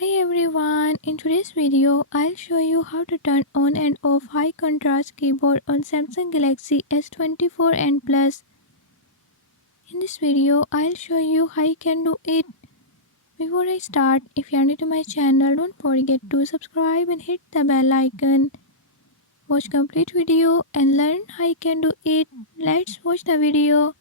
Hi everyone, in today's video I'll show you how to turn on and off high contrast keyboard on Samsung Galaxy S24 and Plus. In this video I'll show you how you can do it. Before I start, if you are new to my channel, don't forget to subscribe and hit the bell icon. Watch complete video and learn how you can do it. Let's watch the video.